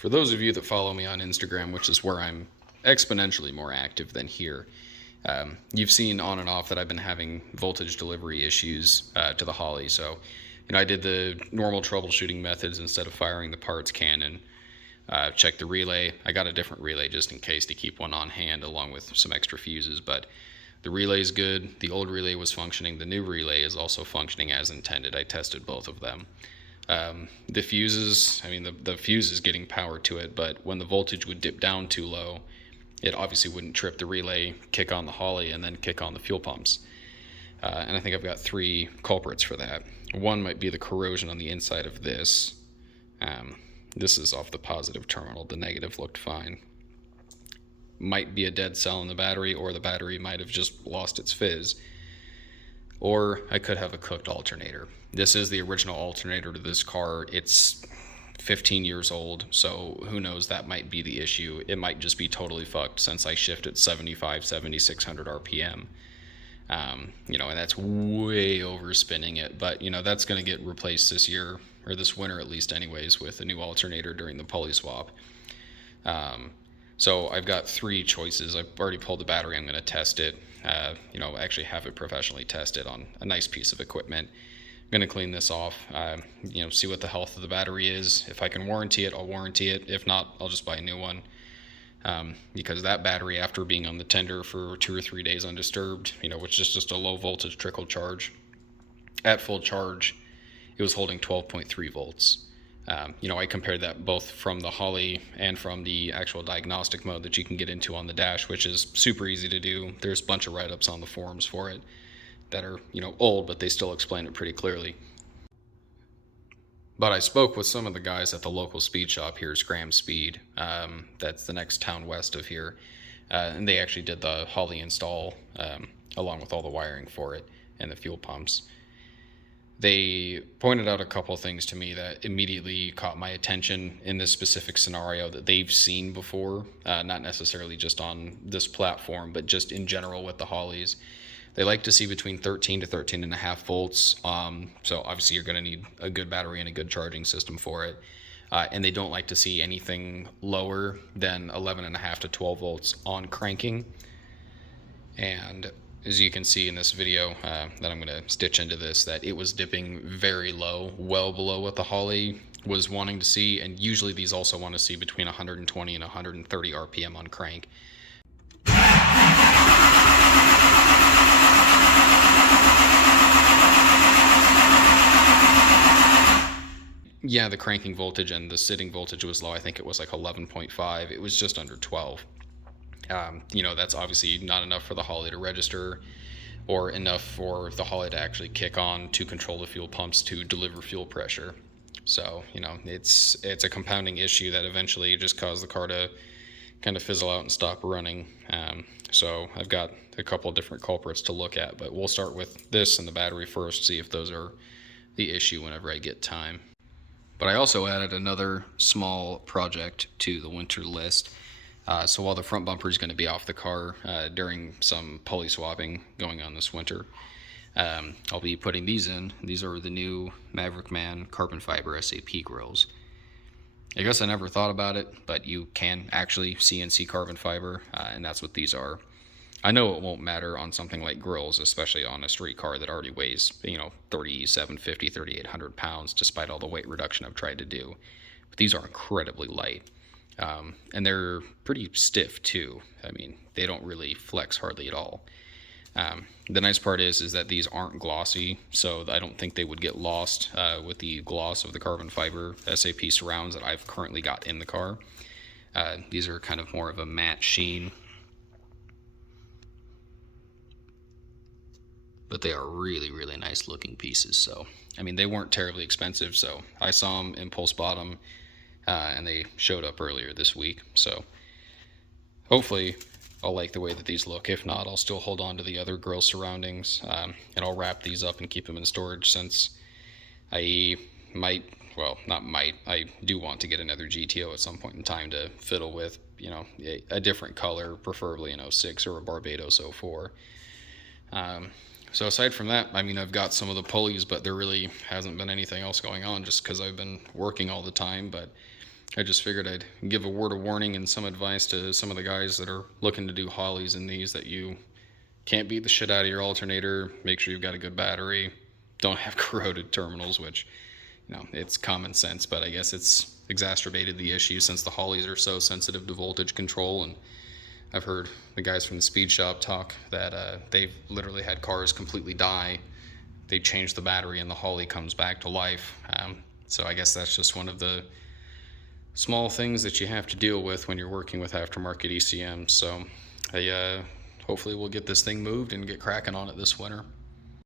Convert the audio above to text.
For those of you that follow me on Instagram, which is where I'm exponentially more active than here, you've seen on and off that I've been having voltage delivery issues to the Holley. So, I did the normal troubleshooting methods instead of firing the parts cannon. Checked the relay. I got a different relay just in case to keep one on hand along with some extra fuses, but the relay is good. The old relay was functioning. The new relay is also functioning as intended. I tested both of them. The fuses, the fuse is getting power to it, but when the voltage would dip down too low, it obviously wouldn't trip the relay, kick on the Holley, and then kick on the fuel pumps. And I think I've got 3 culprits for that. One might be the corrosion on the inside of this. This is off the positive terminal. The negative looked fine. Might be a dead cell in the battery, or the battery might have just lost its fizz. Or I could have a cooked alternator. This is the original alternator to this car. It's 15 years old, so who knows, that might be the issue. It might just be totally fucked since I shifted 7600 RPM. And that's way over spinning it, but that's going to get replaced this year, or this winter at least anyways, with a new alternator during the pulley swap. So I've got 3 choices. I've already pulled the battery. I'm going to test it, actually have it professionally tested on a nice piece of equipment. I'm going to clean this off, see what the health of the battery is. If I can warranty it, I'll warranty it. If not, I'll just buy a new one. Because that battery, after being on the tender for 2 or 3 days undisturbed, which is just a low voltage trickle charge, at full charge, it was holding 12.3 volts. I compared that both from the Holley and from the actual diagnostic mode that you can get into on the dash, which is super easy to do. There's a bunch of write-ups on the forums for it that are, old, but they still explain it pretty clearly. But I spoke with some of the guys at the local speed shop here, Scram Speed. That's the next town west of here. And they actually did the Holley install along with all the wiring for it and the fuel pumps. They pointed out a couple of things to me that immediately caught my attention in this specific scenario that they've seen before, not necessarily just on this platform, but just in general with the Holleys. They like to see between 13 to 13.5 volts. So obviously you're going to need a good battery and a good charging system for it. And they don't like to see anything lower than 11.5 to 12 volts on cranking. And as you can see in this video that I'm going to stitch into this, that it was dipping very low, well below what the Holley was wanting to see, and usually these also want to see between 120 and 130 RPM on crank. Yeah, the cranking voltage and the sitting voltage was low. I think it was like 11.5. It was just under 12. That's obviously not enough for the Holley to register, or enough for the Holley to actually kick on to control the fuel pumps to deliver fuel pressure. So, it's a compounding issue that eventually just caused the car to kind of fizzle out and stop running. So I've got a couple different culprits to look at, but we'll start with this and the battery first, see if those are the issue whenever I get time. But I also added another small project to the winter list. So while the front bumper is going to be off the car during some pulley swapping going on this winter, I'll be putting these in. These are the new Maverick Man carbon fiber SAP grills. I guess I never thought about it, but you can actually CNC carbon fiber, and that's what these are. I know it won't matter on something like grills, especially on a street car that already weighs, 3,750, 3,800 pounds, despite all the weight reduction I've tried to do. But these are incredibly light. And they're pretty stiff too. They don't really flex hardly at all. The nice part is that these aren't glossy, so I don't think they would get lost with the gloss of the carbon fiber SAP surrounds that I've currently got in the car. These are kind of more of a matte sheen, but they are really, really nice looking pieces. So, they weren't terribly expensive, so I saw them, impulse bought them, and they showed up earlier this week. So hopefully I'll like the way that these look. If not, I'll still hold on to the other grill surroundings, and I'll wrap these up and keep them in storage, since I do want to get another GTO at some point in time to fiddle with, a different color, preferably an 06 or a Barbados 04. So aside from that, I've got some of the pulleys, but there really hasn't been anything else going on just because I've been working all the time. But I just figured I'd give a word of warning and some advice to some of the guys that are looking to do Holleys in these, that you can't beat the shit out of your alternator. Make sure you've got a good battery. Don't have corroded terminals, which, it's common sense, but I guess it's exacerbated the issue since the Holleys are so sensitive to voltage control. And I've heard the guys from the speed shop talk that they've literally had cars completely die. They change the battery and the Holley comes back to life. So I guess that's just one of the small things that you have to deal with when you're working with aftermarket ECM. So hopefully we'll get this thing moved and get cracking on it this winter.